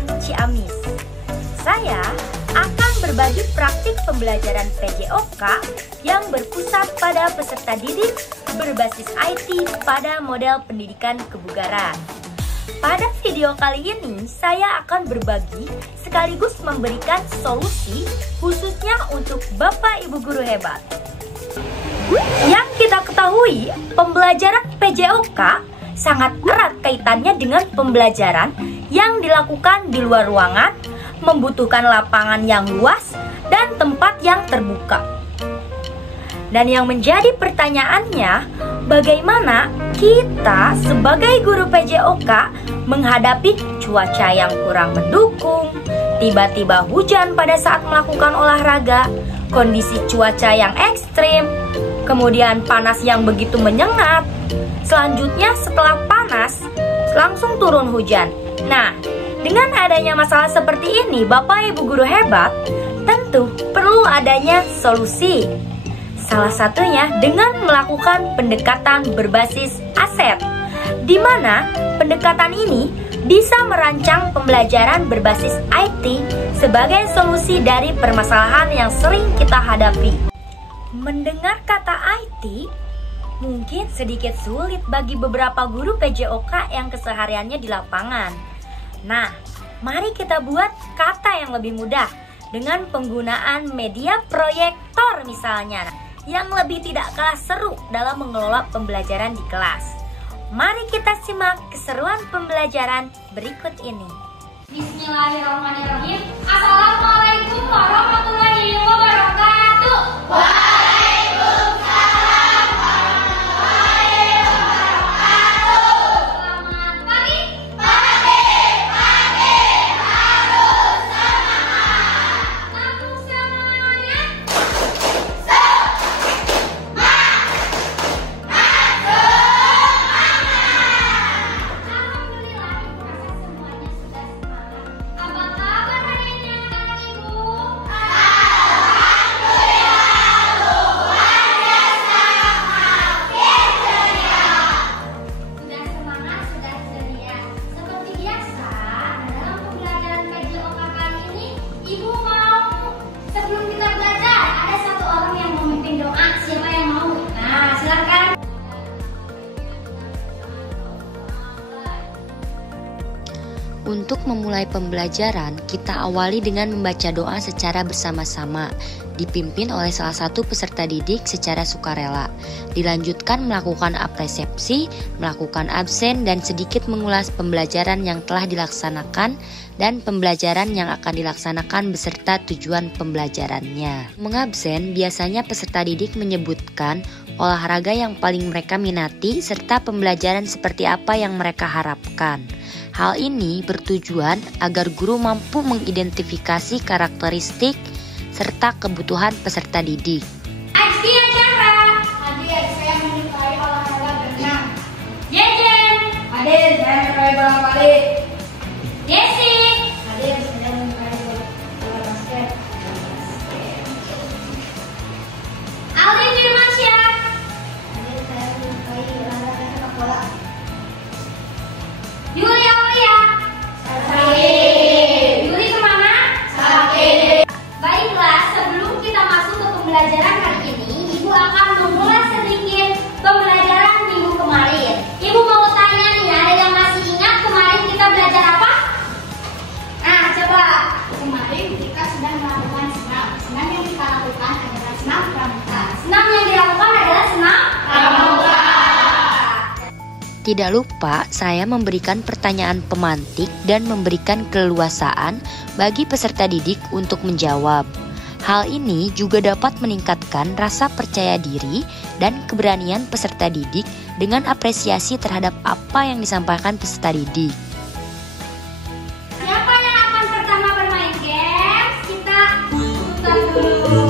Kabupaten Ciamis. Saya akan berbagi praktik pembelajaran PJOK yang berpusat pada peserta didik berbasis IT pada model pendidikan kebugaran. Pada video kali ini, saya akan berbagi sekaligus memberikan solusi khususnya untuk Bapak Ibu guru hebat. Yang kita ketahui, pembelajaran PJOK sangat erat kaitannya dengan pembelajaran yang dilakukan di luar ruangan, membutuhkan lapangan yang luas dan tempat yang terbuka. Dan yang menjadi pertanyaannya, bagaimana kita sebagai guru PJOK menghadapi cuaca yang kurang mendukung, tiba-tiba hujan pada saat melakukan olahraga, kondisi cuaca yang ekstrim, kemudian panas yang begitu menyengat. Selanjutnya setelah panas, langsung turun hujan. Nah, dengan adanya masalah seperti ini, Bapak Ibu guru hebat, tentu perlu adanya solusi. Salah satunya dengan melakukan pendekatan berbasis aset, di mana pendekatan ini bisa merancang pembelajaran berbasis IT sebagai solusi dari permasalahan yang sering kita hadapi. Mendengar kata IT mungkin sedikit sulit bagi beberapa guru PJOK yang kesehariannya di lapangan. Nah, mari kita buat kata yang lebih mudah dengan penggunaan media proyektor misalnya, yang lebih tidak kalah seru dalam mengelola pembelajaran di kelas. Mari kita simak keseruan pembelajaran berikut ini. Bismillahirrahmanirrahim. Assalamualaikum warahmatullahi wabarakatuh. Waalaikumsalam warahmatullahi wabarakatuh. Selamat pagi. Pagi, harus semangat. Langsung semuanya. Untuk memulai pembelajaran, kita awali dengan membaca doa secara bersama-sama, dipimpin oleh salah satu peserta didik secara sukarela. Dilanjutkan melakukan apresiasi, melakukan absen, dan sedikit mengulas pembelajaran yang telah dilaksanakan dan pembelajaran yang akan dilaksanakan beserta tujuan pembelajarannya. Mengabsen, biasanya peserta didik menyebutkan olahraga yang paling mereka minati serta pembelajaran seperti apa yang mereka harapkan. Hal ini bertujuan agar guru mampu mengidentifikasi karakteristik serta kebutuhan peserta didik. Aji acara. Adik, saya menyukai olahraga berenang. Jejen. Adik, saya menyukai bola voli. Desi. Adik, saya menyukai bola basket. Aldi Firmansyah. Adik, saya menyukai olahraga sepak bola. Yuli Aulia. Sakit. Yuli kemana? Sakit. Baiklah, sebelum kita masuk ke pembelajaran hari ini, Ibu akan memulai sedikit pembelajaran minggu kemarin. Ibu mau tanya nih, ada yang masih ingat kemarin kita belajar apa? Nah, coba. Kemarin kita sedang melakukan senam. Senam yang kita lakukan adalah senam pramuka. Senam yang dilakukan adalah senam pramuka. Tidak lupa, saya memberikan pertanyaan pemantik dan memberikan keleluasaan bagi peserta didik untuk menjawab. Hal ini juga dapat meningkatkan rasa percaya diri dan keberanian peserta didik dengan apresiasi terhadap apa yang disampaikan peserta didik. Siapa yang akan pertama bermain games? Kita putar dulu.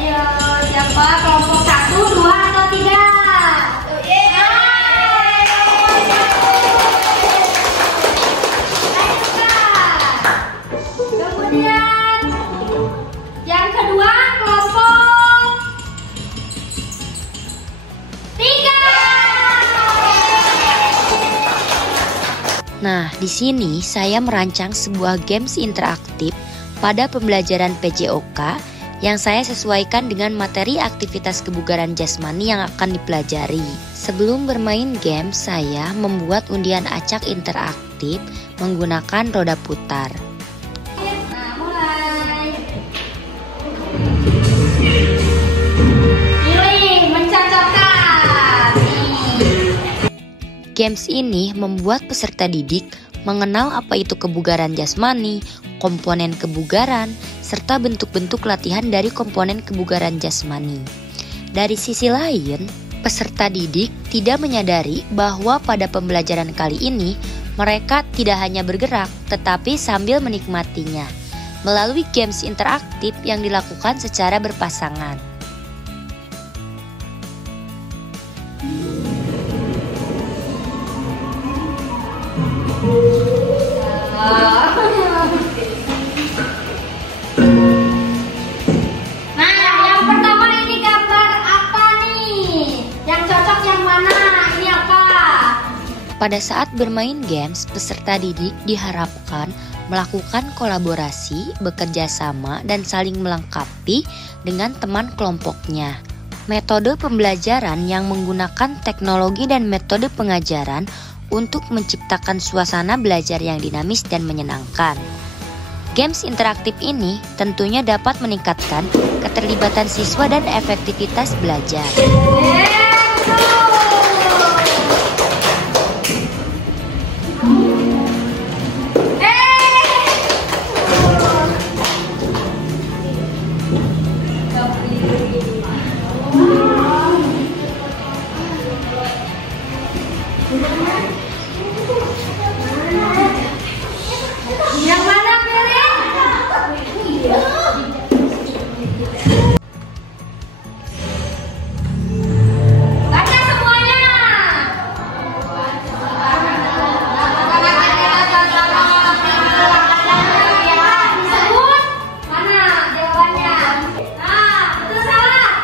Ayo, siapa? Kelompok 1, 2, atau 3? Kemudian yang kedua kelompok 3. Nah, di sini saya merancang sebuah games interaktif pada pembelajaran PJOK yang saya sesuaikan dengan materi aktivitas kebugaran jasmani yang akan dipelajari. Sebelum bermain game, saya membuat undian acak interaktif menggunakan roda putar. Nah, mulai. Games ini membuat peserta didik mengenal apa itu kebugaran jasmani, komponen kebugaran, serta bentuk-bentuk latihan dari komponen kebugaran jasmani. Dari sisi lain, peserta didik tidak menyadari bahwa pada pembelajaran kali ini mereka tidak hanya bergerak, tetapi sambil menikmatinya melalui games interaktif yang dilakukan secara berpasangan. Nah, yang pertama ini gambar apa nih? Yang cocok yang mana? Ini apa? Pada saat bermain games, peserta didik diharapkan melakukan kolaborasi, bekerja sama, dan saling melengkapi dengan teman kelompoknya. Metode pembelajaran yang menggunakan teknologi dan metode pengajaran untuk menciptakan suasana belajar yang dinamis dan menyenangkan. Games interaktif ini tentunya dapat meningkatkan keterlibatan siswa dan efektivitas belajar. Yang mana, Beli? Baca semuanya. Disebut mana jawabannya? Nah, betul salah.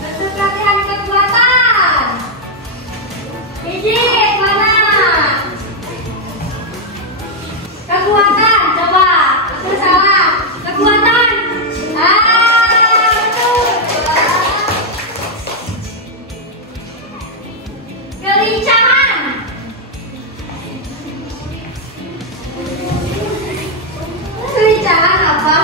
Bentuk latihan kekuatan. Pijit mana? Kekuatan, coba. Betul salah. Kekuatan. Betul. Kelincahan. Kelincahan apa?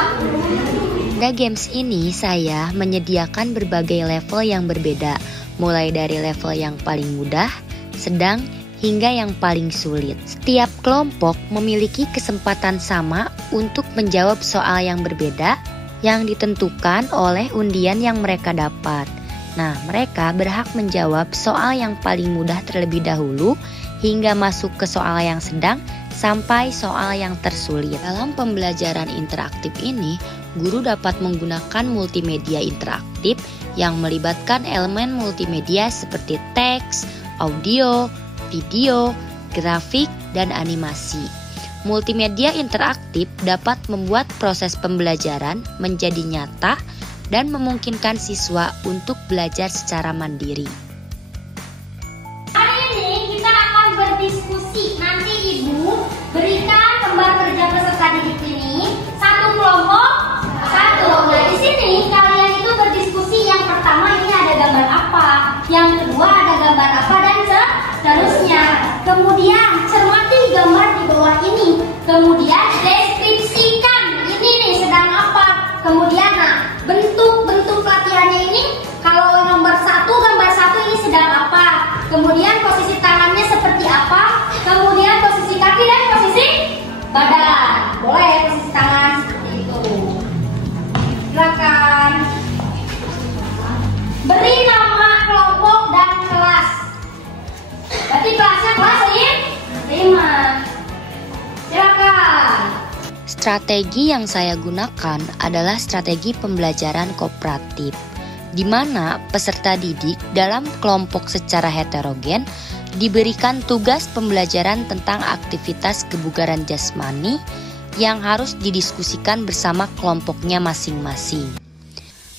Pada games ini saya menyediakan berbagai level yang berbeda, mulai dari level yang paling mudah, sedang, hingga yang paling sulit. Setiap kelompok memiliki kesempatan sama untuk menjawab soal yang berbeda yang ditentukan oleh undian yang mereka dapat. Nah, mereka berhak menjawab soal yang paling mudah terlebih dahulu hingga masuk ke soal yang sedang sampai soal yang tersulit. Dalam pembelajaran interaktif ini, guru dapat menggunakan multimedia interaktif yang melibatkan elemen multimedia seperti teks, audio, video, grafik, dan animasi. Multimedia interaktif dapat membuat proses pembelajaran menjadi nyata dan memungkinkan siswa untuk belajar secara mandiri. Hari ini kita akan berdiskusi. Nanti Ibu berikan lembar kerja peserta didik ini satu kelompok satu. Nah, di sini kalian itu berdiskusi. Yang pertama ini ada gambar apa, yang kedua ada gambar apa, dan seterusnya. Kemudian cermati gambar di bawah ini. Kemudian deskripsikan ini nih sedang apa. Kemudian bentuk-bentuk latihannya ini, kalau gambar satu ini sedang apa. Kemudian posisi tangannya seperti apa. Kemudian posisi kaki dan posisi badan. Boleh posisi tangan seperti itu. Silakan. Beri nama kelompok dan kelas. Berarti kelasnya kelas 5. Silakan. Strategi yang saya gunakan adalah strategi pembelajaran kooperatif, di mana peserta didik dalam kelompok secara heterogen diberikan tugas pembelajaran tentang aktivitas kebugaran jasmani yang harus didiskusikan bersama kelompoknya masing-masing.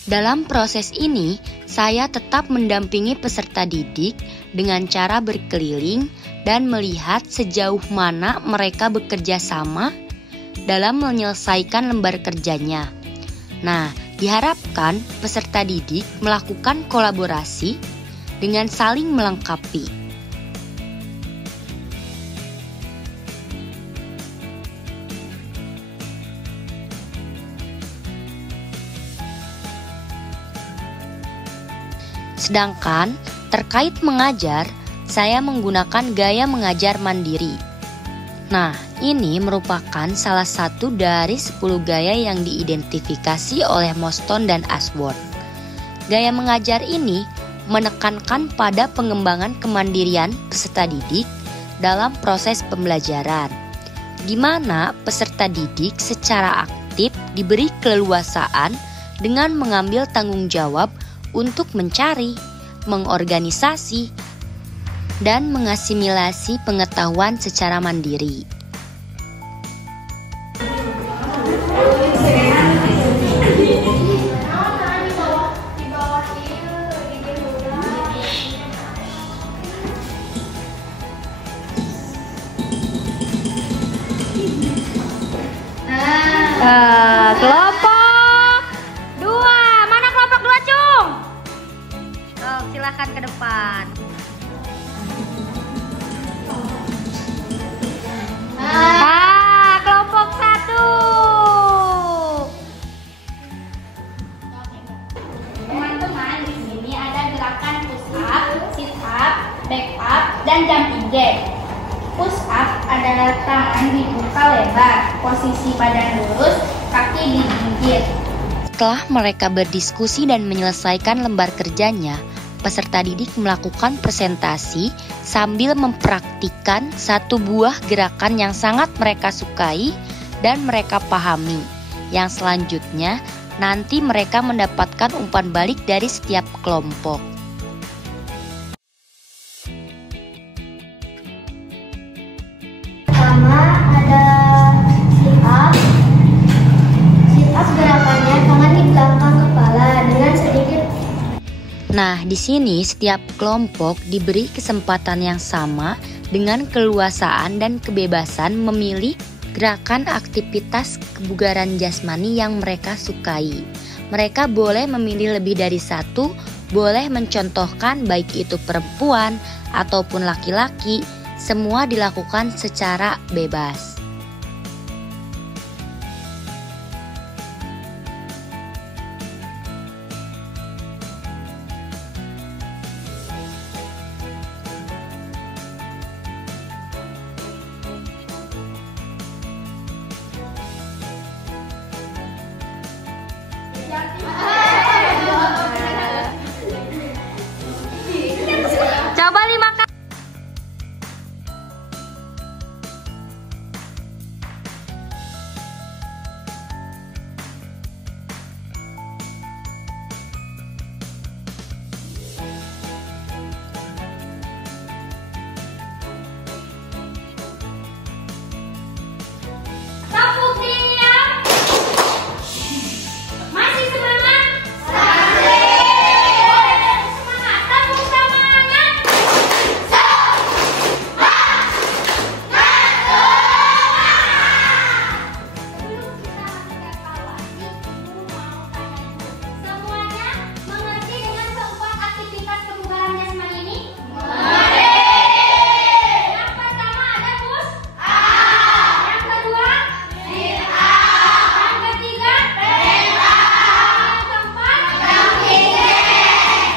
Dalam proses ini, saya tetap mendampingi peserta didik dengan cara berkeliling dan melihat sejauh mana mereka bekerja sama dalam menyelesaikan lembar kerjanya. Nah, diharapkan peserta didik melakukan kolaborasi dengan saling melengkapi. Sedangkan terkait mengajar, saya menggunakan gaya mengajar mandiri. Nah, ini merupakan salah satu dari 10 gaya yang diidentifikasi oleh Moston dan Ashworth. Gaya mengajar ini menekankan pada pengembangan kemandirian peserta didik dalam proses pembelajaran, di mana peserta didik secara aktif diberi keleluasaan dengan mengambil tanggung jawab untuk mencari, mengorganisasi, dan mengasimilasi pengetahuan secara mandiri. Kelompok 2. Mana kelompok 2, Cung? Oh, silakan ke depan. Kelompok 1. Teman-teman, di sini ada gerakan push up, sit up, back up, dan jumping jack. Push up adalah tangan dibuka lebar, posisi badan lurus, kaki digigit. Setelah mereka berdiskusi dan menyelesaikan lembar kerjanya, peserta didik melakukan presentasi sambil mempraktikkan satu buah gerakan yang sangat mereka sukai dan mereka pahami. Yang selanjutnya, nanti mereka mendapatkan umpan balik dari setiap kelompok. Pertama ada sit up. Sit up gerakannya tangan di belakang kepala dengan sedikit. Nah, di sini setiap kelompok diberi kesempatan yang sama dengan keleluasaan dan kebebasan memilih gerakan aktivitas kebugaran jasmani yang mereka sukai. Mereka boleh memilih lebih dari satu, boleh mencontohkan baik itu perempuan ataupun laki-laki, semua dilakukan secara bebas. Coba 5 kali. Tepuk diam. Masih semangat? Semangat. Tepuk semangat. Sebelum kita masuk evaluasi, Ibu mau tanya dulu. Semuanya mengerti dengan keempat aktivitas kebugaran jasmani ini? Yang pertama ada push up. Yang kedua sit up. Yang ketiga stand up. Yang keempat jumping jack.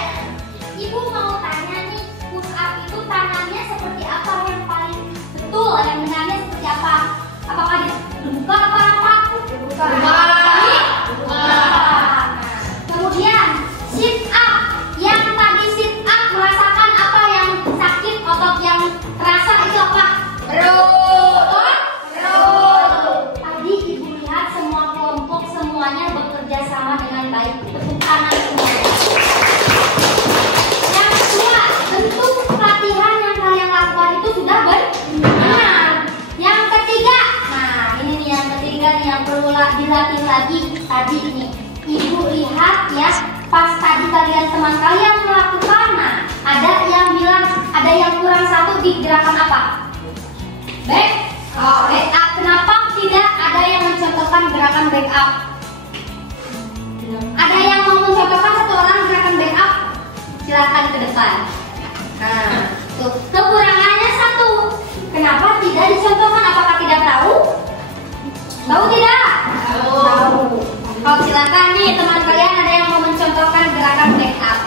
Ibu mau tanya nih, push up itu tangannya seperti apa yang paling betul, yang benarnya seperti apa? Apakah dibuka apa? Dibuka. Kemudian sit up, yang tadi sit up merasakan apa yang sakit, otot yang terasa itu apa? Perut. Tadi ibu lihat semua kelompok semuanya bekerja sama dengan baik. Tepuk tangan semuanya. Yang kedua, bentuk pelatihan yang kalian lakukan itu sudah benar. Yang ketiga, nah ini nih yang ketiga nih yang perlu dilatih lagi. Tadi nih, ibu lihat ya, pas tadi teman kalian melakukan, nah, ada yang bilang ada yang kurang satu di gerakan apa? Back up. Kenapa tidak ada yang mencontohkan gerakan back up? Ada yang mau mencontohkan satu orang gerakan back up? Silakan ke depan. Nah, tuh kekurangannya satu. Kenapa tidak dicontohkan? Apakah tidak tahu? Tahu tidak? Tahu. Oh, silakan nih teman kalian, ada yang mau mencontohkan gerakan back up?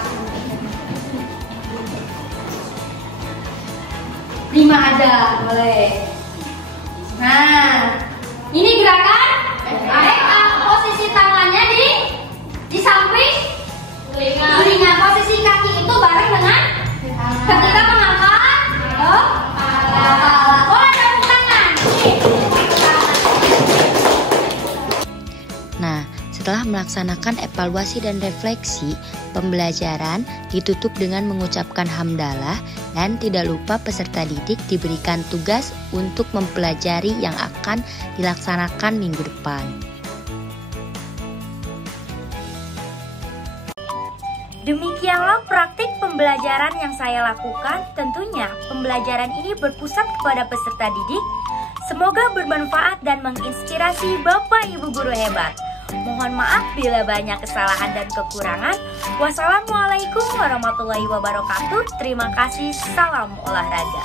5 aja, boleh. Nah, ini gerakan back up. Posisi tangannya di samping telinga. Posisi kaki itu bareng dengan ketika mengangkat kepala. Boleh tepuk tangan. Nah, setelah melaksanakan evaluasi dan refleksi, pembelajaran ditutup dengan mengucapkan hamdalah dan tidak lupa peserta didik diberikan tugas untuk mempelajari yang akan dilaksanakan minggu depan. Demikianlah praktik pembelajaran yang saya lakukan. Tentunya pembelajaran ini berpusat kepada peserta didik. Semoga bermanfaat dan menginspirasi Bapak Ibu guru hebat. Mohon maaf bila banyak kesalahan dan kekurangan. Wassalamualaikum warahmatullahi wabarakatuh. Terima kasih. Salam olahraga.